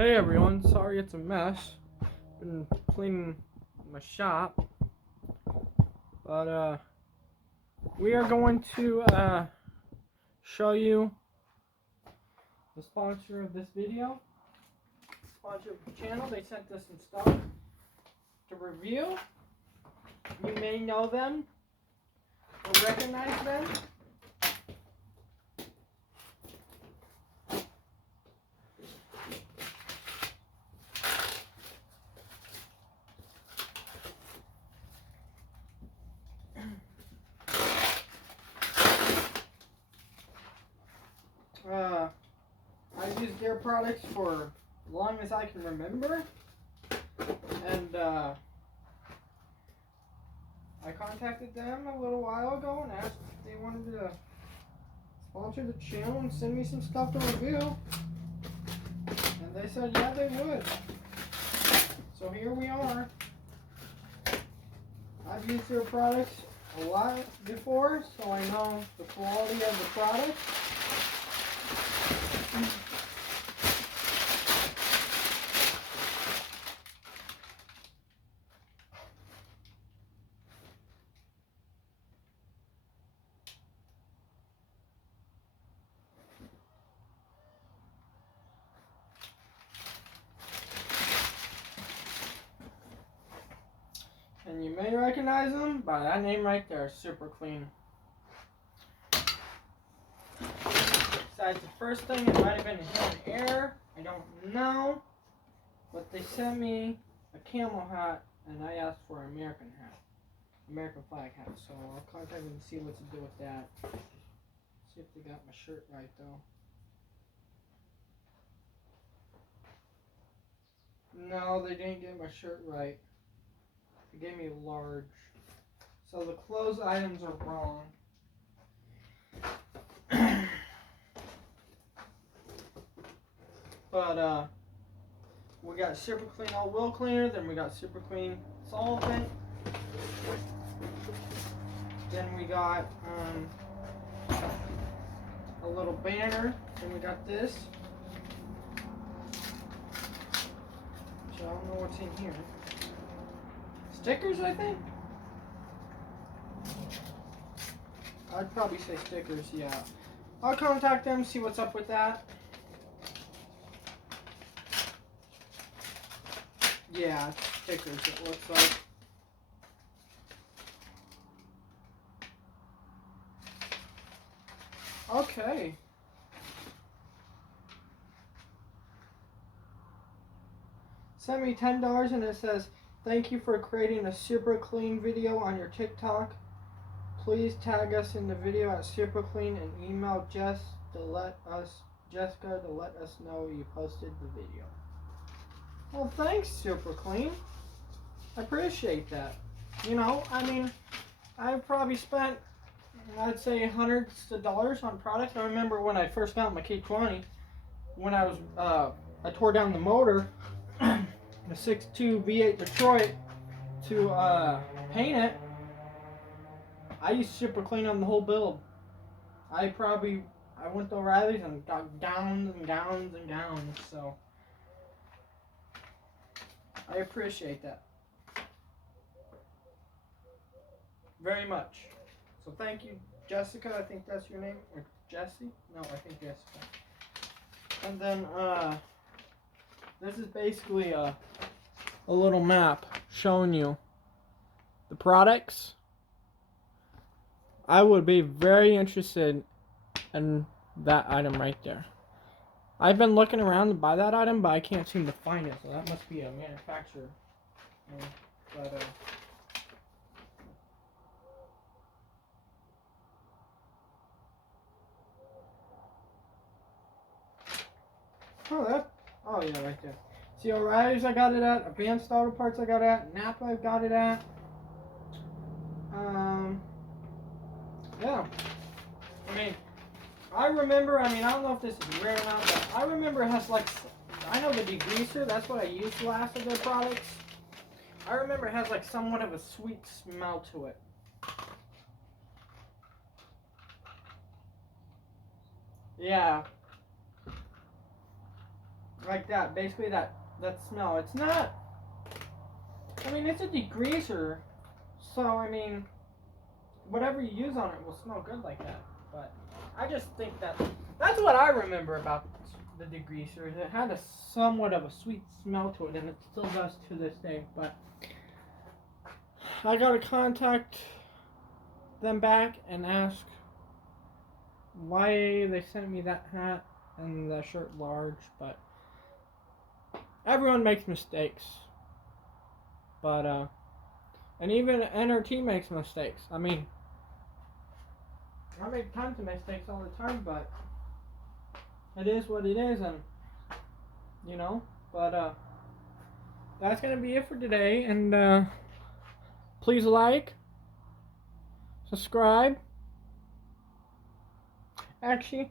Hey everyone, sorry it's a mess. Been cleaning my shop. But we are going to show you the sponsor of this video. Sponsor of the channel. They sent us some stuff to review. You may know them or recognize them. I've used their products for as long as I can remember, and I contacted them a little while ago and asked if they wanted to sponsor the channel and send me some stuff to review, and they said yeah they would. So here we are. I've used their products a lot before, so I know the quality of the product. And you may recognize them by that name right there, Super Clean. Besides the first thing, it might have been a hidden error. I don't know. But they sent me a camel hat, and I asked for an American hat. American flag hat. So I'll contact them and see what to do with that. See if they got my shirt right, though. No, they didn't get my shirt right. They gave me a large. So the clothes items are wrong. But we got Super Clean All Wheel Cleaner, then we got Super Clean Solvent, then we got a little banner, then we got this, which I don't know what's in here. Stickers, I think? I'd probably say stickers, yeah. I'll contact them, see what's up with that. Yeah, stickers it looks like. Okay. Send me $10 and it says, thank you for creating a super clean video on your TikTok. Please tag us in the video at super clean and email Jessica to let us know you posted the video. Well, thanks, Super Clean. I appreciate that. You know, I mean, I've probably spent, I'd say, hundreds of dollars on products. I remember when I first got my K20, when I was, I tore down the motor, the 6.2 V8 Detroit, to paint it. I used Super Clean on the whole build. I went to O'Reilly's and got gallons and gallons and gallons, so I appreciate that very much. So thank you, Jessica. I think that's your name, or Jessie? No, I think Jessica. And then this is basically a little map showing you the products. I would be very interested in that item right there. I've been looking around to buy that item, but I can't seem to find it, so that must be a manufacturer. Oh yeah, right there. See, O'Reilly's I got it at, Advanced Auto Parts I got at, Napa I got it at. Yeah. I remember, I don't know if this is rare or not, but I remember it has like, I know the degreaser, that's what I used last of their products. I remember it has like somewhat of a sweet smell to it. Yeah. like that. Basically, that smell. It's not. I mean, it's a degreaser, so I mean, whatever you use on it will smell good like that. But I just think that's what I remember about the degreaser. It had a somewhat of a sweet smell to it, and it still does to this day. But I gotta contact them back and ask why they sent me that hat and the shirt large. But everyone makes mistakes. But and even N.R.T makes mistakes. I mean, I make tons of mistakes all the time, but it is what it is, and you know. But that's gonna be it for today, and please like, subscribe. Actually,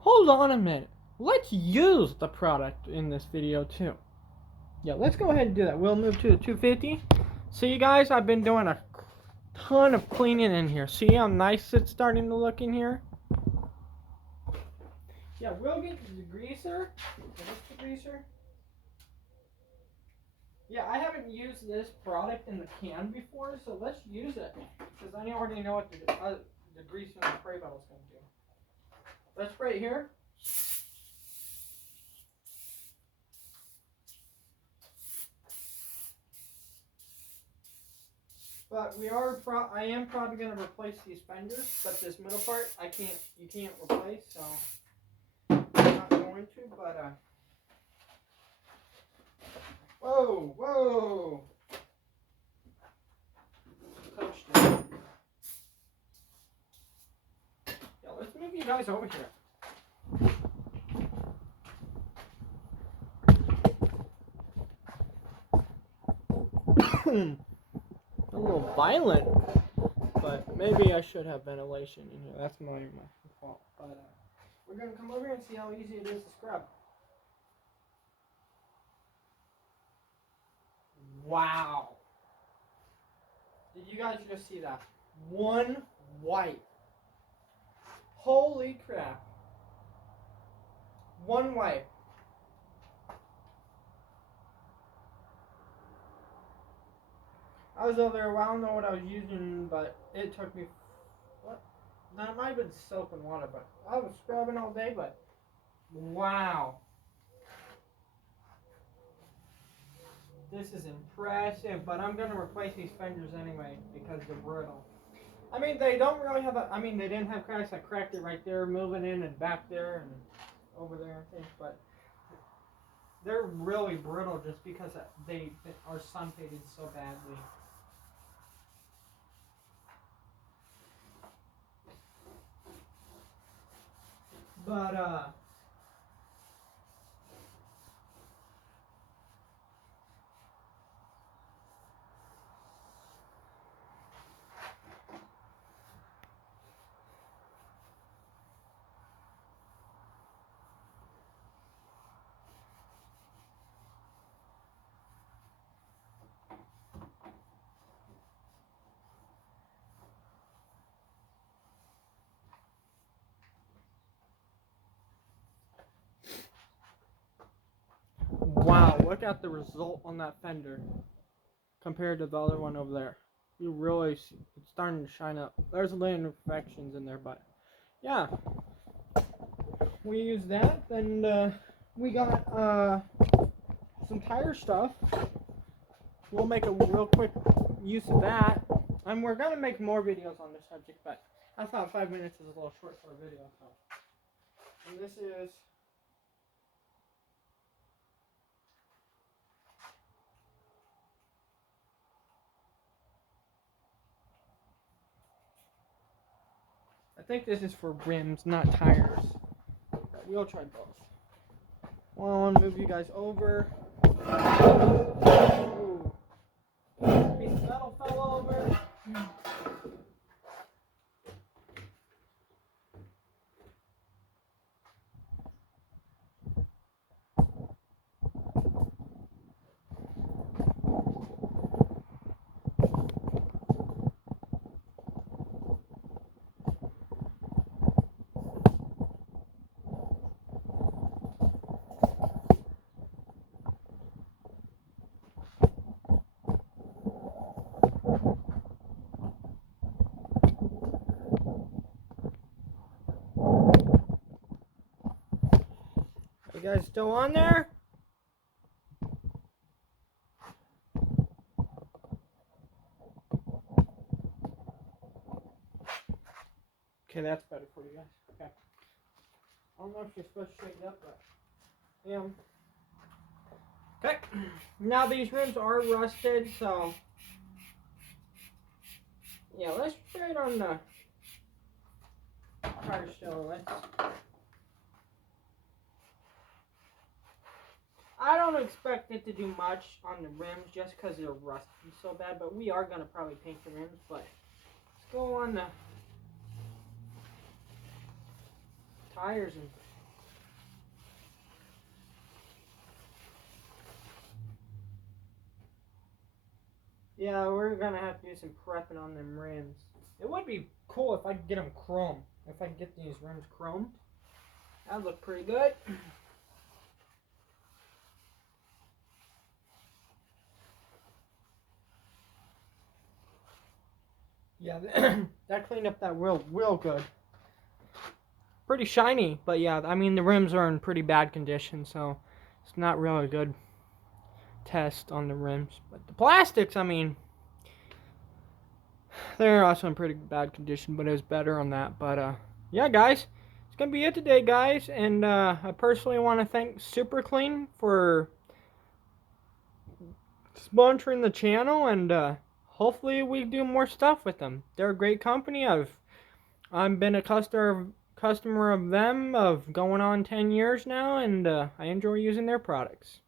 hold on a minute. Let's use the product in this video too. Yeah, let's go ahead and do that. We'll move to the 250. See you guys, I've been doing a ton of cleaning in here. See how nice it's starting to look in here? Yeah, we'll get the degreaser. Is this degreaser? Yeah, I haven't used this product in the can before, so let's use it. Because I already know what the degreaser and the spray bottle is going to do. Let's spray it here. But I am probably going to replace these fenders, but this middle part, you can't replace, so I'm not going to, but whoa! Touched it. Yeah, let's move you guys over here. A little violent, but maybe I should have ventilation in here. That's my fault. But we're going to come over here and see how easy it is to scrub. Wow. Did you guys just see that? One wipe. Holy crap. One wipe. I was over there, well, I don't know what I was using, but it took me, what? That might have been soap and water, but I was scrubbing all day, but wow. This is impressive, but I'm going to replace these fenders anyway because they're brittle. I mean, they don't really have they didn't have cracks. I cracked it right there, moving in and back there and over there and things, but they're really brittle just because they are sun faded so badly. But wow, look at the result on that fender compared to the other one over there. You really see, it's starting to shine up. There's a little imperfections in there, but yeah. We use that, and we got some tire stuff. We'll make a real quick use of that. And we're going to make more videos on this subject, but I thought 5 minutes is a little short for a video. So. And this is I think this is for rims, not tires. But we'll try both. Well, I want to move you guys over. Ooh. Piece of metal fell over. guys still on there? Okay, that's better for you guys. Okay. I don't know if you're supposed to straighten up, but yeah. Okay. Now these rims are rusted, so yeah, let's try it on the tire show. I don't expect it to do much on the rims just because they're rusty so bad, but we are gonna probably paint the rims. But let's go on the tires and yeah, we're gonna have to do some prepping on them rims. It would be cool if I could get them chrome. If I could get these rims chromed, that'd look pretty good. Yeah, that cleaned up that wheel real good. Pretty shiny, but yeah, I mean the rims are in pretty bad condition, so it's not really a good test on the rims. But the plastics, I mean, they're also in pretty bad condition, but it was better on that. But yeah, guys, it's gonna be it today, guys. And I personally want to thank Super Clean for sponsoring the channel, and hopefully we do more stuff with them. They're a great company. I've been a customer of them of going on 10 years now, and I enjoy using their products.